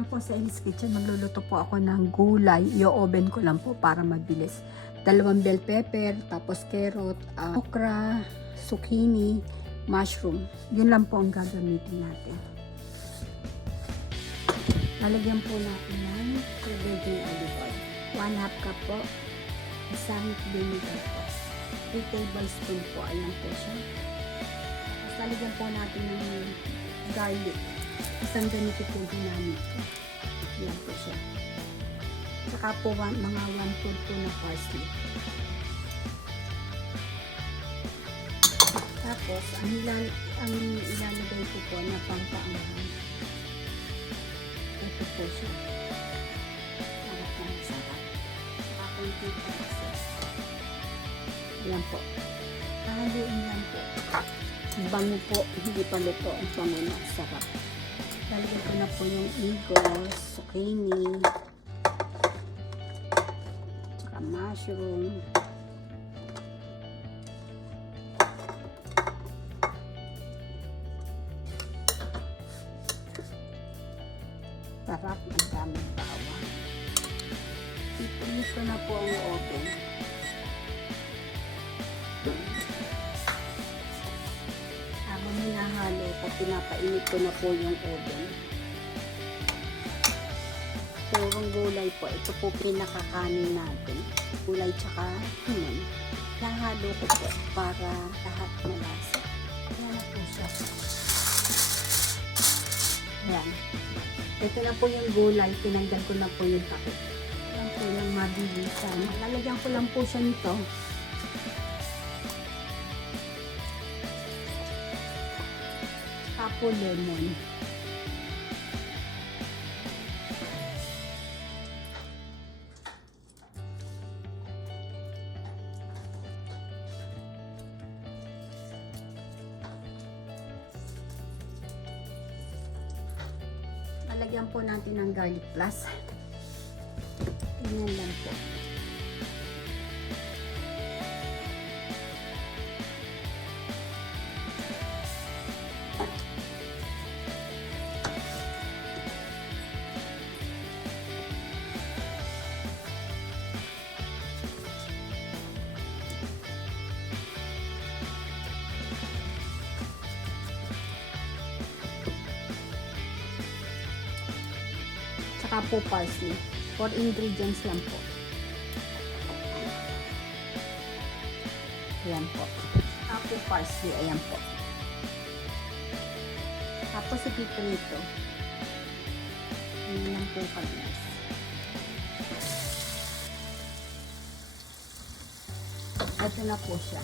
Hello po sa Ely's Kitchen. Magluluto po ako ng gulay. I-oven ko lang po para mabilis. 2 bell pepper, tapos carrot, okra, zucchini, mushroom. Yun lang po ang gagamitin natin. Lalagyan po natin ng virgin olive oil. 1/2 cup po. Balsamic vinegar po. 3 tablespoon po. Ayan po siya. Tapos lalagyan po natin ng garlic. Isang ganito po ginamit ko. Yan po siya. Saka po mga 1/4 po na parsley. Tapos, ang ilalagay ko po na pampaanghang. Ito po siya. Para po masarap. Saka konti po kasi. Yan po. Haluin lang po. Bango po. Hindi pa luto. Ang bango na. Sarap. Lalagyan ko na po yung igos, zucchini, tsaka mushroom. Sarap, ang daming bawang. Ipilit ko na po ang oven. Habang hinahalo ko, pinapainit ko na po yung oven. Purong gulay po. Ito po pinakakanin natin. Gulay tsaka lemon. Nahalo ko po para lahat malasa. Ayan na po siya. Ayan. Ito na po yung gulay. Tinanggal ko na po yung takip. Ayan po yung mabilisan. Lalagyan ko lang po siya nito. Po lemon. Lalagyan po natin ng garlic plus. Ganyan lang po. Saka po parsley. 4 ingredients lang po. Ayan po. Saka po parsley. Ayan po. Tapos ipito nito. Ayan lang po kaglas. Ito na po siya.